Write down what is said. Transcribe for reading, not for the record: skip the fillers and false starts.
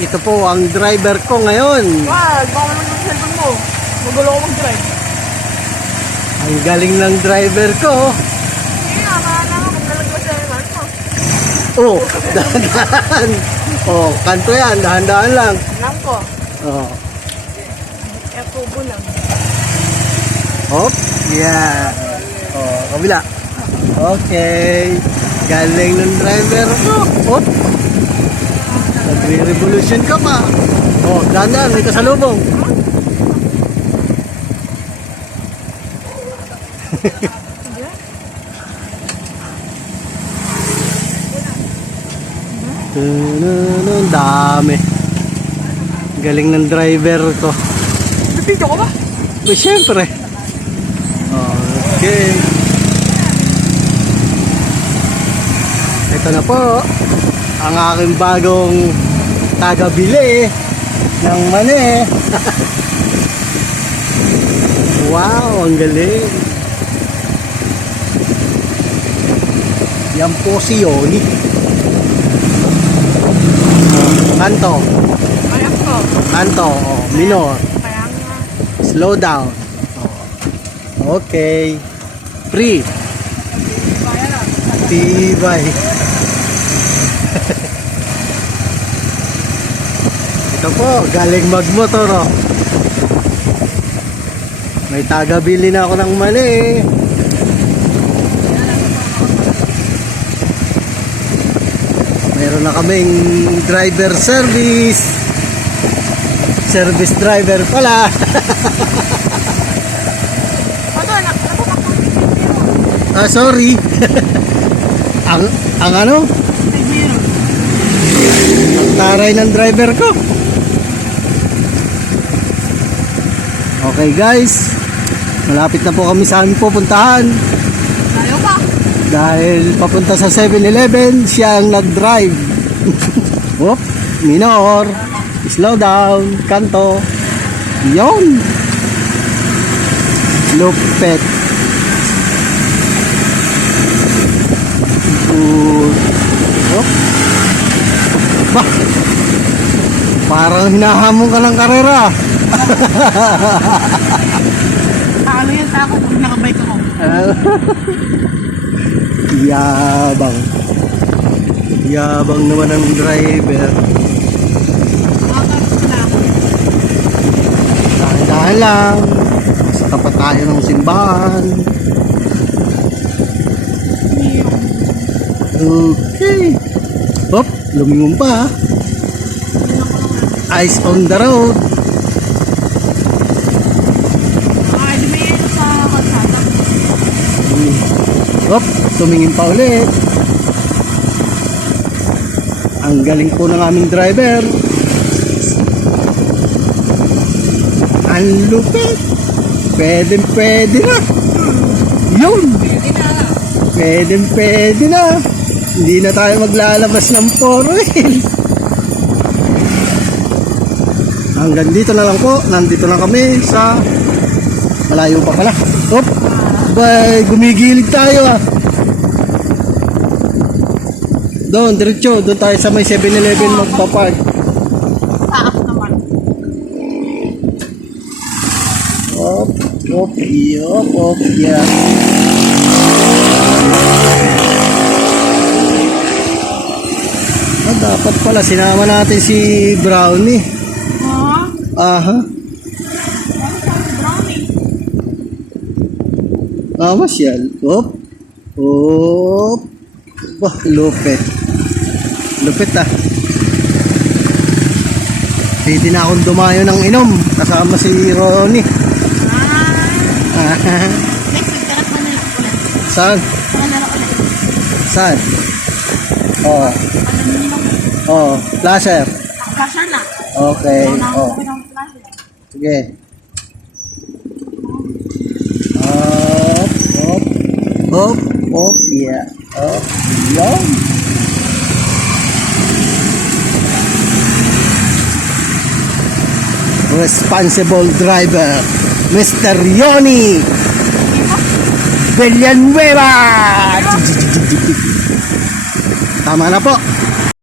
Ito po ang driver ko ngayon. Wag, baka naman yung cellphone mo. Magulo ko mag-drive. Ang galing ng driver ko. Sige nga, mahala ka kung nalaglag sa iwan mo. Oh, dahan-dahan. Oh, kanto yan, dahan-dahan lang. Alam ko. Oh. Kaya tubo lang. Hop, yeah. Oh, kabila. Okay. Galing ng driver ko. Hop. Nagre-revolution ka pa. Oh, dahan-dahan, may kasalubong. Dami. Galing ng driver ko. Nagpito ko ba? Oh, syempre. Okay. Ito na po ang aking bagong tagabili ng mani. Wow, ang galing. Yan po si Yoni. Kanto. Alam ko. Kanto. Oh, minor. Kaya nga. Slow down. Oh. Okay. Free. Kaya lang. Tibay. Ito po, galing magmotor. Oh. May tagabili na ako ng mali. Meron na kaming driver service. Service driver pala. Ano, anak? Ano ba? Sorry. ang ano? Ang taray ng driver ko. Okay guys, malapit na po kami sa aming pupuntahan. Tayo pa. Dahil papunta sa 7-Eleven, siya ang nag-drive. Whoop, minor. Slow down, kanto. Yon. Lupet. Whoop. Bah, parang hinahamon ka ng karera. Paano yan sa ako pag nakabike ako? Yabang. Yabang naman ang driver. Makakaroon na ako. Dahan-dahan lang. Sa tapat tayo ng simbahan. Okay. Hop, lumingon pa. Eyes on the road. Ay, di may ito sa kalsada. Hop, tumingin pa ulit. Ang galing po ng aming driver. Ang lupit. Pwede na. Yun. Pwede na. Hindi na tayo maglalabas ng 4-wheel. Hanggang dito na lang po. Nandito na kami sa malayo pa pala. Hop. Bay, gumigilid tayo ah. Doon, diretso. Doon tayo sa may 7-Eleven magpapark. Taas naman. Hop, hop, yeah. Dapat pala sinama natin si Brownie. Aha. Masyal. Hop. Hop. Wah, lupit. Lupit ah. Pwede na akong dumayo ng inom. Kasama si Ronnie. Next week, dapat mo na lang ulit. Saan? Ano na lang ulit? Saan? Oh. Oh, flasher. Kasha na. Okay. Oh. Sige. Hop, hop. Hop, hop, yeah. Hop, yun. Responsible driver, Mr. Yoni Villanueva. Tama na po.